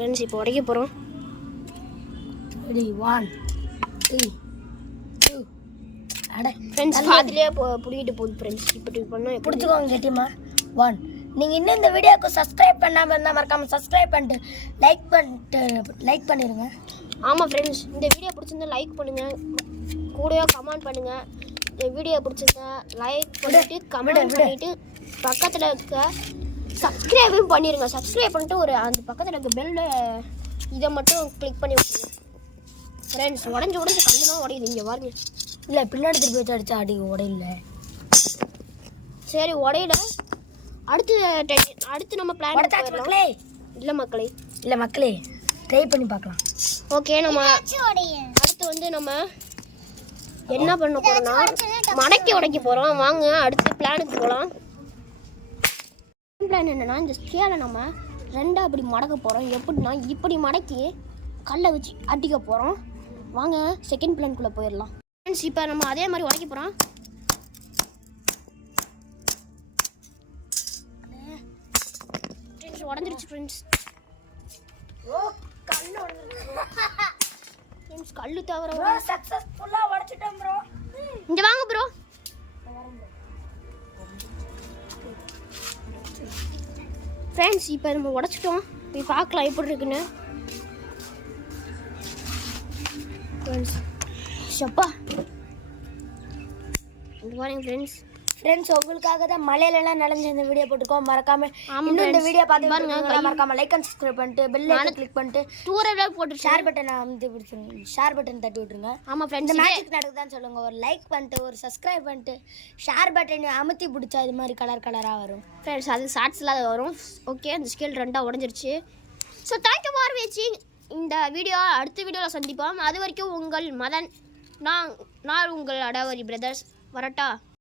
Friends இப்போ உடைக்க போகிறோம். ரெடி 1 3 2 அட ஃப்ரெண்ட்ஸ் பாதிலே புடிக்கிட்டு போகுது ஃப்ரெண்ட்ஸ். இப்படி பண்ணால் பிடிச்சிக்கோங்க கெட்டிமா 1. நீங்கள் இன்னும் இந்த வீடியோக்கு சப்ஸ்கிரைப் பண்ணாமல் இருந்தால் மறக்காமல் சப்ஸ்கிரைப் பண்ணிட்டு லைக் பண்ணிடுங்க. ஆமாம் ஃப்ரெண்ட்ஸ், இந்த வீடியோ பிடிச்சிருந்தா லைக் பண்ணுங்கள், கூடவே கமெண்ட் பண்ணுங்கள். இந்த வீடியோ பிடிச்சிருந்தா லைக் பண்ணிவிட்டு கமெண்ட் பண்ணிவிட்டு பக்கத்தில் இருக்க சப்ஸ்கிரைபும் பண்ணிடுங்க. சப்ஸ்கிரைப் பண்ணிட்டு அந்த பக்கத்தில் இருக்க பெல்ல இதை மட்டும் கிளிக் பண்ணி விட்டுருங்க ஃப்ரெண்ட்ஸ். உடஞ்சி கல்லு தான் உடையுது. இங்கே பாருங்க. இல்லை பின்னாடி திருப்பி வச்சு அடிச்சா உடையில. சரி உடையில. அடுத்து நம்ம பிளான் மக்களே. இல்லை மக்களே ட்ரை பண்ணி பார்க்கலாம். ஓகே, நம்ம அடுத்து வந்து நம்ம என்ன பண்ண போறோம்னா மடக்கி உடைக்க போகிறோம். வாங்க அடுத்த பிளானுக்கு போகலாம். பிளான் என்னன்னா, இந்த ஸ்கேலை நம்ம ரெண்டாக இப்படி மடக்க போகிறோம். எப்படின்னா இப்படி மடக்கி கல்லை வச்சு அடிக்க போகிறோம். வாங்க செகண்ட் பிளான்குள்ளே போயிடலாம் ஃப்ரெண்ட்ஸ். இப்போ நம்ம அதே மாதிரி உடைக்க போகிறோம். உடஞ்சிருச்சு ஃப்ரெண்ட்ஸ். கல்லு தவிர சக்சஸ்ஃபுல்லா உடைச்சிட்டோம் ப்ரோ. இங்க வாங்க ப்ரோ. ஃப்ரெண்ட்ஸ் இப்போ நம்ம உடைச்சிட்டோம். போய் பார்க்கலாம் எப்படி இருக்குன்னு. சப்பா இங்க பாருங்க ஃப்ரெண்ட்ஸ் உங்களுக்காக தான் மலையிலலாம் நனைஞ்ச இந்த வீடியோ போட்டுருக்கோம். மறக்காம இன்னும் இந்த வீடியோ பார்த்து பாருங்க. மறக்காம லைக் அண்ட் சப்ஸ்கிரைப் பண்ணிட்டு பெல் ஐகானை கிளிக் பண்ணிட்டு டூரேலாம் போட்டு ஷேர் பட்டனை அமுத்தி பிடிச்சிருங்க. ஷேர் பட்டன் தட்டி விட்டுருங்க. ஆமா ஃப்ரெண்ட்ஸ், இந்த மேஜிக் நடக்குதான்னு சொல்லுங்க. ஒரு லைக் பண்ணிட்டு ஒரு சப்ஸ்கிரைப் பண்ணிட்டு ஷேர் பட்டனை அமுத்தி பிடிச்சா இது மாதிரி கலராக வரும் ஃப்ரெண்ட்ஸ். அது ஷார்ட்ஸ்லாம் வரும். ஓகே, அந்த ஸ்கேல் ரெண்டாக உடஞ்சிருச்சு. ஸோ தேங்க்யூ ஃபார் வாட்சிங். இந்த வீடியோ அடுத்த வீடியோவில் சந்திப்போம். அது வரைக்கும் உங்கள் மதன். நான் உங்கள் அடாவரி பிரதர்ஸ். வரட்டா?